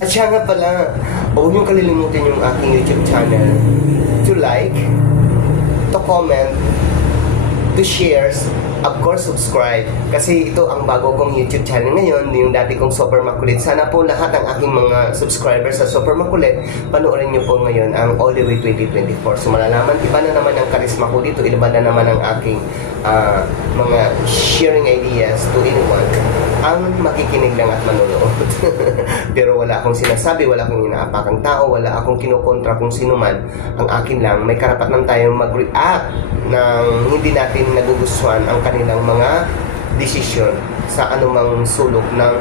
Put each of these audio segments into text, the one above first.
At siya nga pala, huwag niyong kalilimutin yung aking YouTube channel to like, to comment, to share, of course, subscribe. Kasi ito ang bago kong YouTube channel ngayon, yung dati kong Super Makulit. Sana po lahat ng aking mga subscribers sa Super Makulit, panoorin niyo po ngayon ang All The Way 2024. So malalaman, iba na naman ang karisma ko dito, iba na naman ang aking mga sharing ideas to anyone ang makikinig lang at manonood. Pero wala akong sinasabi, wala akong inaapakang tao, wala akong kinukontra kung sino man. Ang akin lang, may karapatan tayong mag-react ng hindi natin nagugustuhan ang kanilang mga desisyon sa anumang sulok ng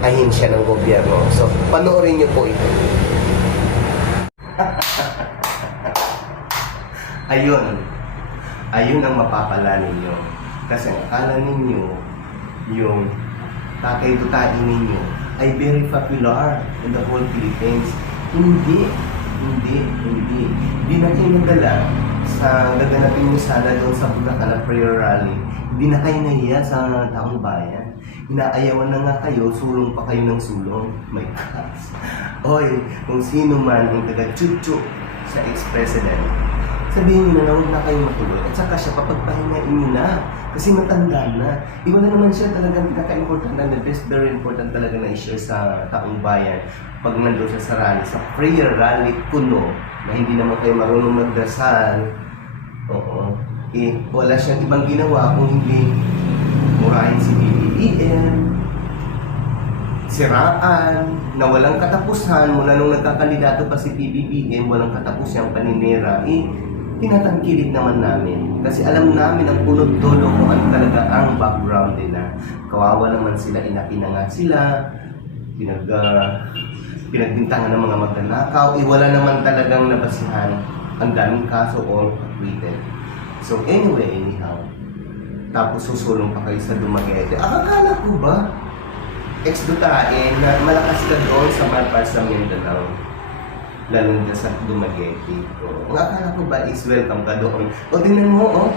ahinsya ng gobyerno. So, panoorin niyo po ito. Ayun ang mapapala ninyo. Kasi ang akala ninyo, yung Tatay Dutain ninyo ay very popular in the whole Philippines. Hindi na kayo nagala sa gaganapin nyo sana doon sa Bulacan na prayer rally. Hindi na kayo nahiya sa taong bayan. Inaayawan na nga kayo, sulong pa kayo ng sulong. My God. Oy, kung sino man ang taga-chuchu sa ex-president, sabihin nyo na huwag na kayong matuloy. At saka siya, papagpahingain nyo na. Kasi matanda na. Iwan na naman siya talagang pinaka-important na the best, very important talaga na i-share sa taong bayan. Pag nandun siya sa rally, sa prayer rally kuno, na hindi naman kayo marunong magdasal. Oo. Wala siyang ibang ginawa kung hindi murahin si BBM, siraan, na walang katapusan mula nung nagkakandidato pa si PBBM, walang katapos yung paninira. Tinatangkilik naman namin. Kasi alam namin ang punot dulo kung ano talaga ang background nila. Kawawa naman sila, inapinangat sila, pinagbintangan ng mga magnanakaw. Wala naman talagang nabasihan. Ang daming kaso all acquitted. So anyway, anyhow, tapos susulong pa kayo sa Dumaguete. Akala ko ba, ex-dutain na malakas ka doon sa Malpar sa Mindanao? Lalo na sa Dumaguete. Ang akala ko ba is welcome ka doon. O tingnan mo,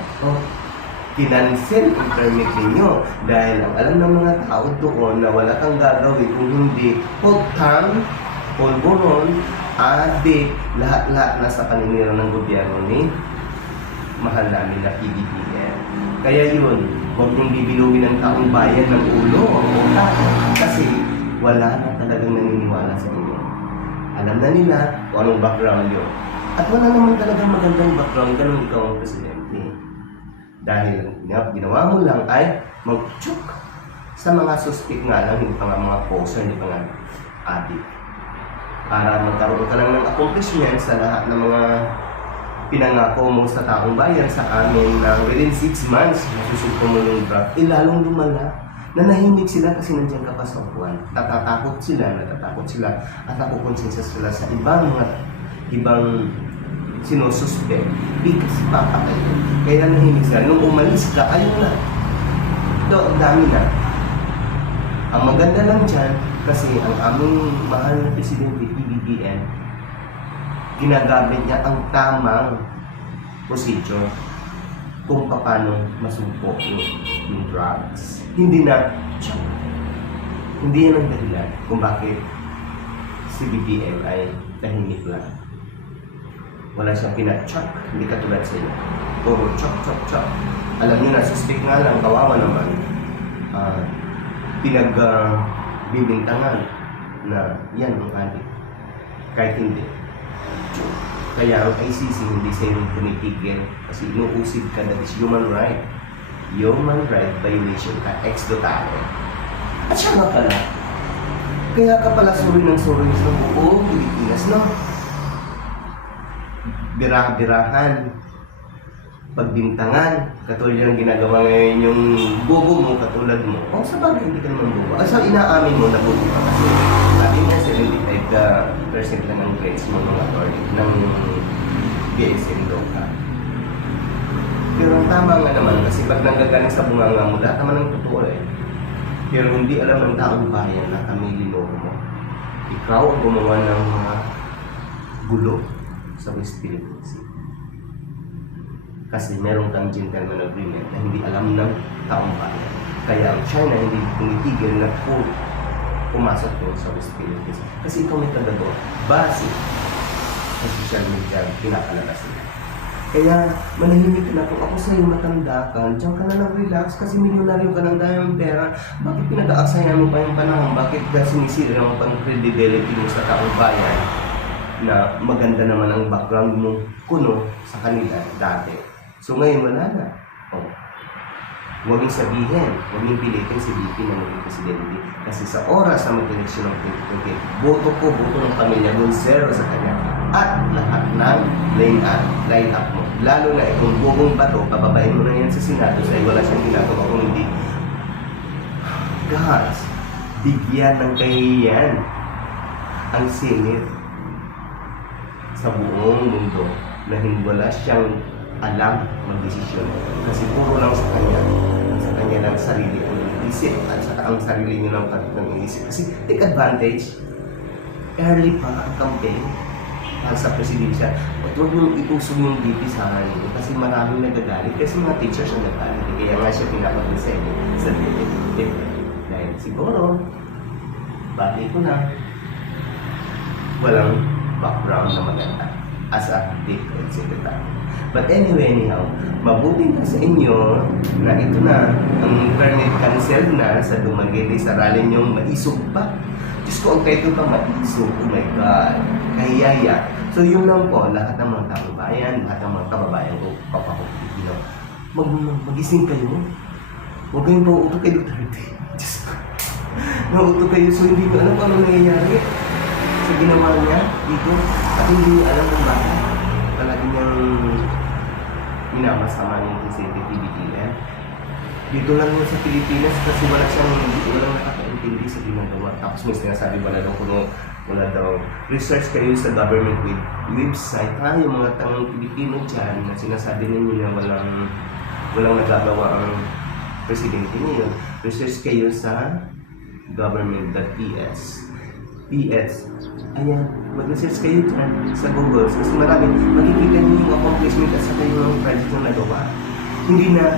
kinansel ang permit ninyo. Dahil ang alam ng mga tao doon na wala kang gagawin kung hindi putang, polboron, adik, lahat-lahat na sa paninira ng gobyerno ni mahal namin na PBBM. Kaya yun, huwag niyong bibiluin ng taong bayan ng ulo o utak. Kasi wala na talagang naniniwala sa inyo. Alam na nila kung anong background nyo. At wala naman talagang magandang background ganun ikaw ang presidente. Dahil ginawa mo lang ay mag-chuk sa mga suspect nga lang, hindi pa nga mga poser, hindi pa nga adik. Para magkaroon ka lang ng accomplishment sa lahat ng mga pinangako mo sa taong bayan sa amin na within 6 months, masusulpo mo yung draft. Lalong lumala. Nanahimik sila kasi nandiyan ka pa sa upuan. Natatakot sila at nakukonsensa sila sa ibang sinususpect. Because papatay ko. Kaya nahimik sila. Nung umalis ka, ayun na. Ito, ang dami na. Ang maganda lang dyan, kasi ang aming mahal na Presidente PBBM, ginagamit niya ang tamang procedure kung paano masumpo yung drugs. Hindi yan ang dahilan kung bakit si BBM ay tahimik lang. Wala siyang pinag-chok, hindi katulad sa inyo. Puro chok. Alam niyo na, suspect nga lang, kawawa naman. Pinagbibintangan na yan ang adik. Kahit hindi. Kaya ang ICC hindi sa inyo tumitigil kasi inuusig ka, that is human right. Human right violation ka, ex-dotado. At siya nga pala, kaya ka pala suri sa buong Pilipinas, no? Birahan, pagbintangan, katulad yung ginagawa ngayon yung bobo mo, katulad mo. Sa bagay, hindi ka naman bobo. So, inaamin mo na bobo ka kasi sabi mo 75% lang ang grades mo mga attorney ng BSN daw ka. Pero ang tama nga naman kasi pag nanggagaling sa bunganga mo, lahat naman ang totoo eh. Pero hindi alam ng taong bayan na kami linoko mo. Ikaw ang gumawa ng mga gulo sa West Philippine Sea. Kasi meron kang gentleman agreement na hindi alam ng taong bayan. Kaya ang China hindi tumitigil na pumasok yun sa West Philippines. Kasi ikaw may tagagawa. Base sa social media, pinakalabas nila. Kaya manahimik na kung ako sa'yo matanda ka, diyan ka na lang relax kasi milyonaryo ka ng dayang pera. Bakit pinag-aaksaya mo pa yung panahon? Bakit sinisira mo pa ng credibility mo sa taong bayan na maganda naman ang background mo kuno sa kanila dati? So ngayon wala na. Oh. Huwag mong sabihin, huwag mong pilitin si VP na maging presidente. Kasi sa oras na mag-eleksyon ng 2020, boto ko, boto ng pamilya mo, zero sa kanya. At lahat ng line up mo. Lalo na itong bugong bato, pababain mo na yan sa Senado, sa'yo wala siyang ginagawa kung hindi. Guys, bigyan ng kahihiyan ang Senate sa buong mundo na hindi wala siyang alam mag-desisyon. Kasi puro lang sa kanya lang sarili ang isip at saka ang sarili niyo lang ng isip. Kasi take advantage, early pa ang campaign sa presidensya. At huwag nyo itusog yung DP sa kanila kasi maraming nagagalit kasi mga teachers ang nagagalit. Kaya nga siya pinapag-resign sa DP. Dahil siguro, bali ko na walang background na maganda as a DepEd secretary. But anyway, anyhow, mabuti na sa inyo na ito na ang permit cancelled na sa Dumaguete sa rally niyong maisog pa. Diyos ko, ang title pa maisog, oh my God, kahiyaya. So yun lang po, lahat ng mga taong bayan, lahat ng mga kababayan ko, papakupilino, magising kayo. Huwag kayong pauto kay Duterte. Diyos ko. Nauto kayo, so hindi ko alam kung ano nangyayari sa ginawa niya dito. At hindi niyo alam kung bakit. Talaga niyang minamasama niya yung PBBM. Dito lang yun sa Pilipinas kasi walang nakakaintindi sa ginagawa. Tapos may sinasabi wala daw research kayo sa government website. Yung mga tangang Pilipino dyan na sinasabi ninyo na walang nagagawa ang presidente niyo. Research kayo sa government.ps. Ayan, mag-research kayo dyan sa Google kasi marami, makikita niyo yung accomplishment at saka yung project na nagawa. Hindi na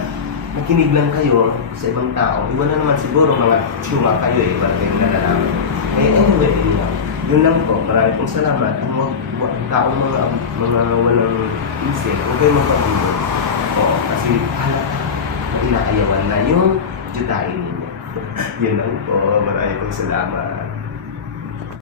nakinig lang kayo sa ibang tao. Iwan na naman siguro mga tiyuma kayo para kayong nalalaman. Anyway, yun lang po. Marami pong salamat. Ang taong mga walang isip, huwag kayong magpapulo. Oo, kasi halata na inaayawan na yung jutain ninyo. Yun lang po. Marami pong salamat.